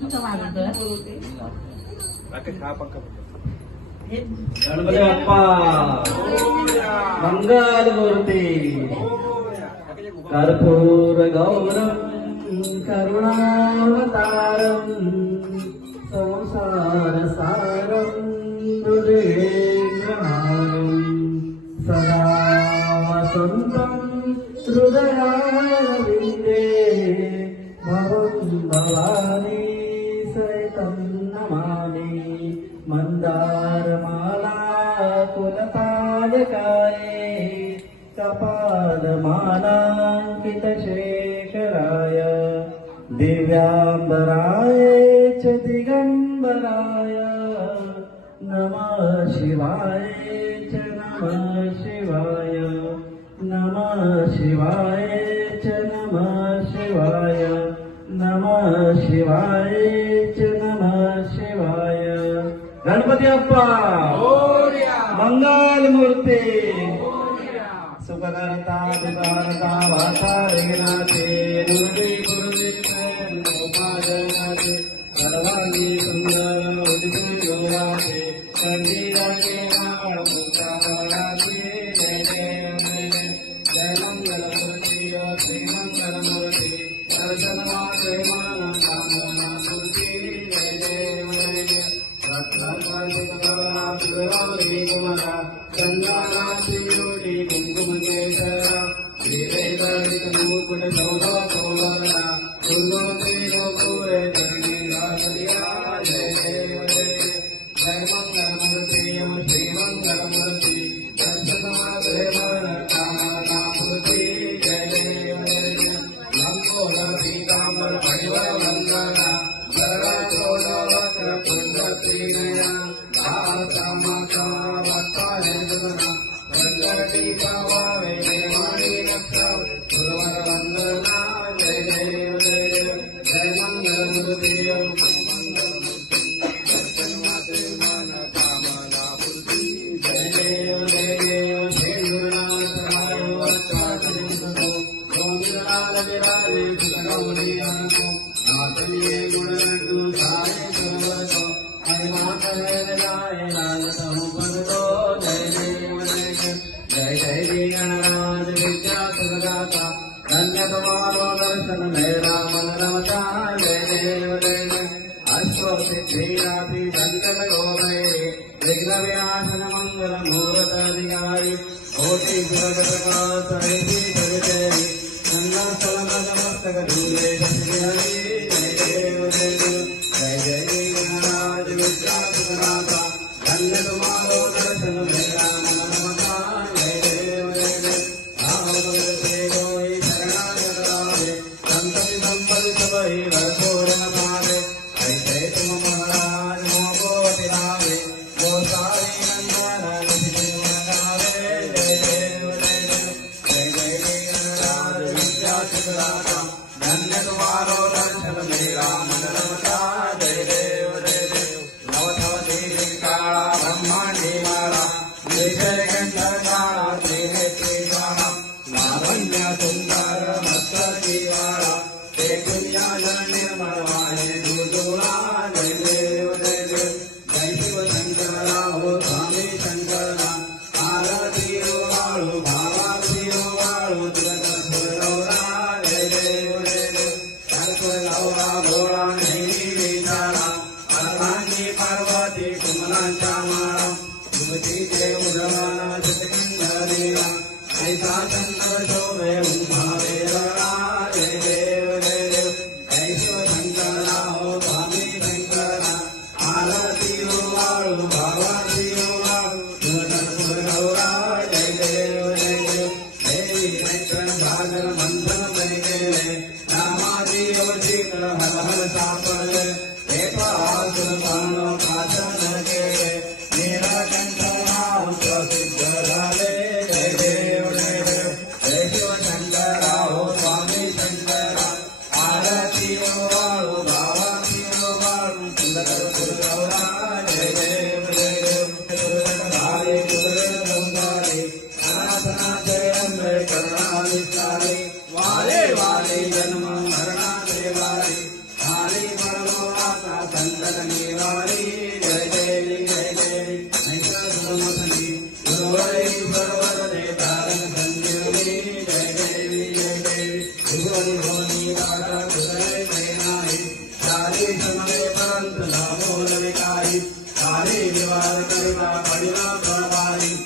तुझं वाजत गणपती बाप्पा मंगल मूर्ती कर्पूर गौरव करुणा. ദിവ്യാംബരായ ചതികംബരായ നമ ശിവായ ച നമ ശിവായ നമ ശിവായ ച നമ ശിവായ നമ ശിവായ ച നമ ശിവായ ഗണപതി അപ്പ മംഗളമൂർത്തി സുഖകർത്താ ഭാരതാ വാതാരേ Deus. శ్రీరాతి సంకట గోపే విఘ్న వినాశన మంగళ మూలతాధికారి కోటి సురగ ప్రకాశ చంద్రస్థల నమస్తక ధూలే శ్రీ दुनिया धन्य बनवाए दूर दूरा Thank you. કાલે વિવાદ કરેલા પડ્યા પ્રભારી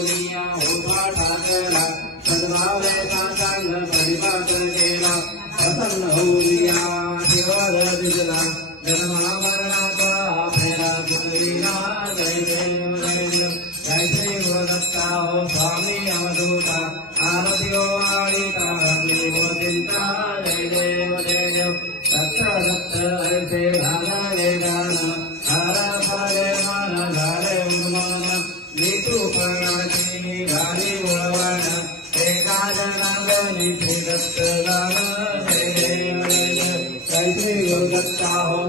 गौरिया ओंकार साधना सद्भाव सातांग परिपात केला प्रसन्न होऊया देवर दिसला जन्मा मरणाचा आपल्याला गुणविना जय देव जय जय श्री दत्ता स्वामी अवधूता आरती ओ आळीता अग्निमोदिंता जय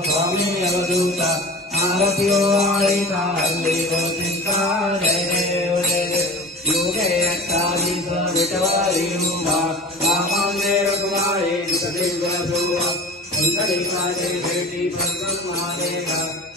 స్వామి అవధూత ఆరతియో ఆడితా హల్లివో చింతా జయ దేవ జయ దేవ యోగే అట్టాది విటవాలి రామాంజే రఘుమారే సదేవ భూవ కుందరి కాదే భేటి భగవన్ మహాదేవ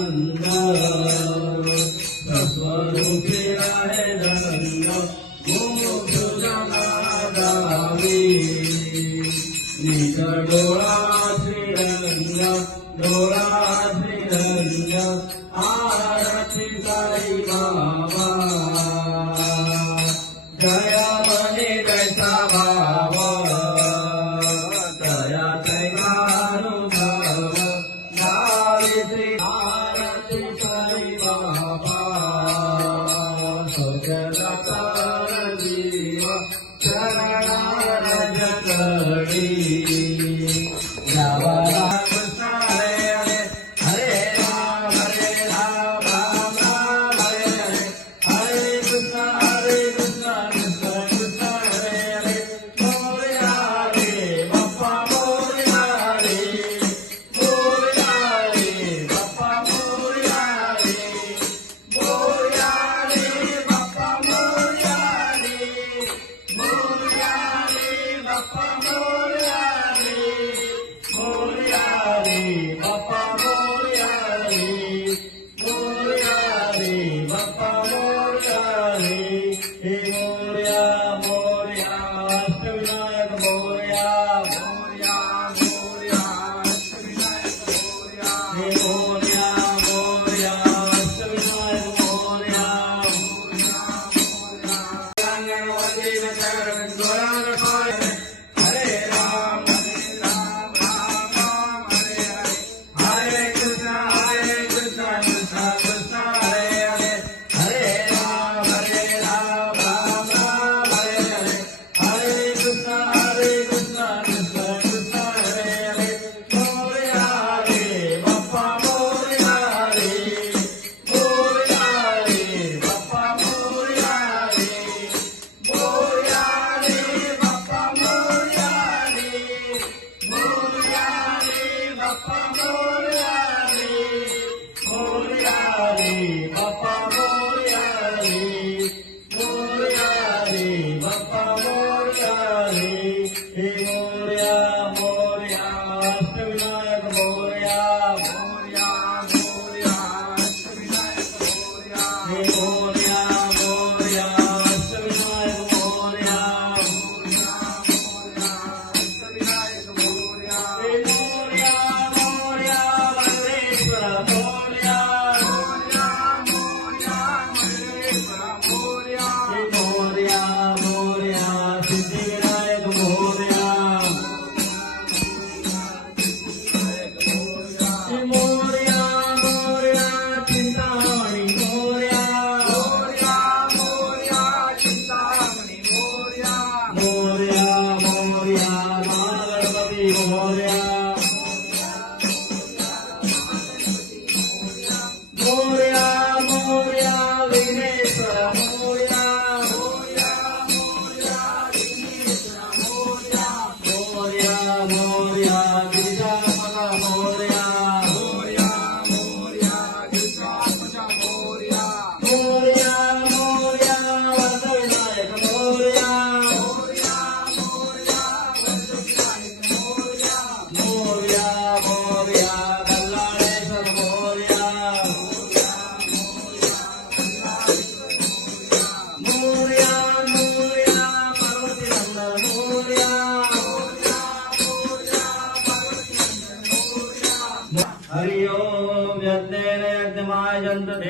Amen. Yeah.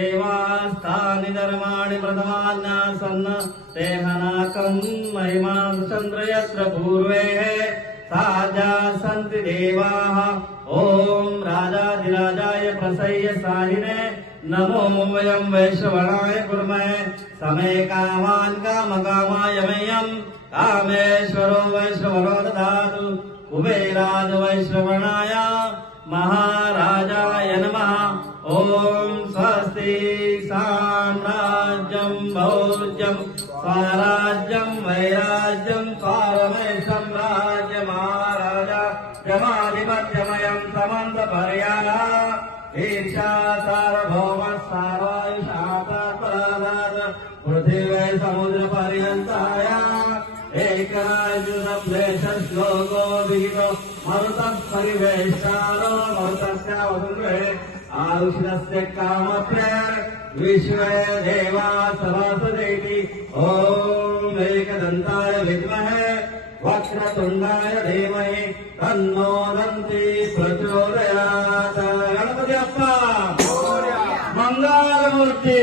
देवास्तानि धर्माणि प्रथमान्यासन् ते हनाकम् महिमां चन्द्र यत्र पूर्वेः साजा सन्ति देवाः। ॐ राजाधिराजाय प्रसह्य साहिने, नमो वयं वैश्रवणाय कुर्महे। समे कामान् कामकामाय मह्यम् कामेश्वरो वैश्रवणो ददातु कुबेराज वैश्रवणाय महाराजाय नमः। ॐ साम्राज्यम भौजम स्वराज्यम वैराज्यम स्वामय साम्राज्य महाराजा जमाधिपत्यमयम समन्त ईर्षा सार्वभौम सारायुषाताद पृथ्वी समुद्र पर्यंताया एकराजुसंश्लेष श्लोको विहितो मरुतः परिवेष्टारो आयुष से काम कामप्रे विश्वे देवा सभासदेति ॐ एकदन्ताय विद्महे वक्रतुण्डाय धीमहि तन्नो दन्ति प्रचोदयात् गणपति अप्पा मङ्गलमूर्ति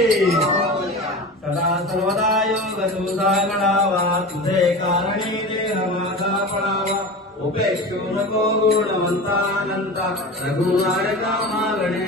सदा सर्वदायं गतुसागणावा ते कारणे देहमाता पणावा उपेष्टो नो गुणवन्तानन्ता रघुनाय कामा गणे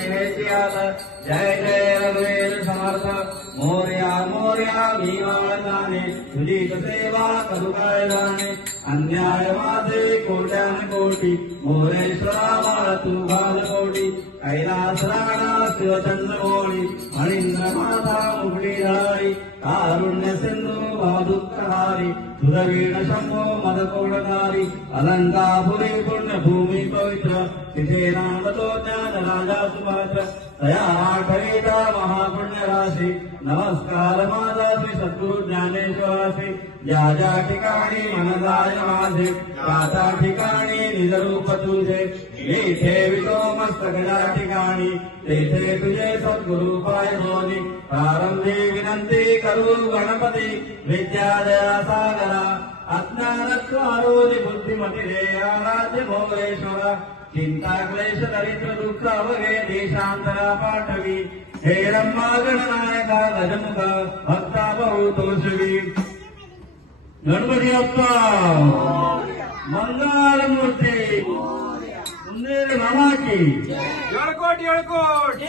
जय जय ಶ್ರೀನಿವಾಸ ಮೋರ್ಯ ಮೋರ್ಯ ಭೀಮಾವತಾನೆ ಸುಜಿತ ಸೇವಾ ಕರುಕಾಯವಾನೆ ಅನ್ಯಾಯವಾದೆ ಕೋಟ್ಯಾನ ಕೋಟಿ. ಮೋರೇಶ್ವರ ಮಾತು ಬಾಲಕೋಟಿ. ಕೈಲಾಸರಾಣ, ಶಿವಚಂದ್ರಮೋಳಿ. ಮಣೀಂದ್ರ, ಮಾತಾ ಮುಗುಳಿರಾರಿ ಕಾರುಣ್ಯ, ಸಿಂಧು ಬಾದುಕ್ಕಹಾರಿ ಸುರವೀಣ, ಶಂಭೋ, ಮದಕೋಡಧಾರಿ. ಅಲಂಕಾಪುರಿ ಪುಣ್ಯ ಭೂಮಿ ಪವಿತ್ರ. ಸಿಧೇನಾಮತೋ ಜ್ಞಾನ ರಾಜಾ ಸುಮಾತ್ರ దయాకరీత మహాపుణ్యరాశి. నమస్కారమాదాసి సద్గురు జ్ఞానేశ్వరాశి. జాజాఠికాణి మనదాయమాసి పాతాఠికాణి నిజరూపతుజే నీ సేవితో మస్తకడాఠికాణి తీర్థే తుజే సద్గురూపాయ ధోని ప్రారంభే వినంతి కరు గణపతి విద్యాదయ సాగర అజ్ఞానత్వారోజి బుద్ధిమతి రే ఆరాధ్య భోగేశ్వర. करू गणपती विद्यादया सागरा अज्ञानत्वारोधि बुद्धिमती रे आराध्य भोगेश्वरा चिंता क्लेश दरिद्र दुःख अवघे देशांतरा पाठवी हे रम्मा गणनायका गजमुख भक्ता बहुतोषवी గణపతి అప్ప మంగళమూర్తి ముందేరు రమాకి ఏడుకోటి ఏడుకోటి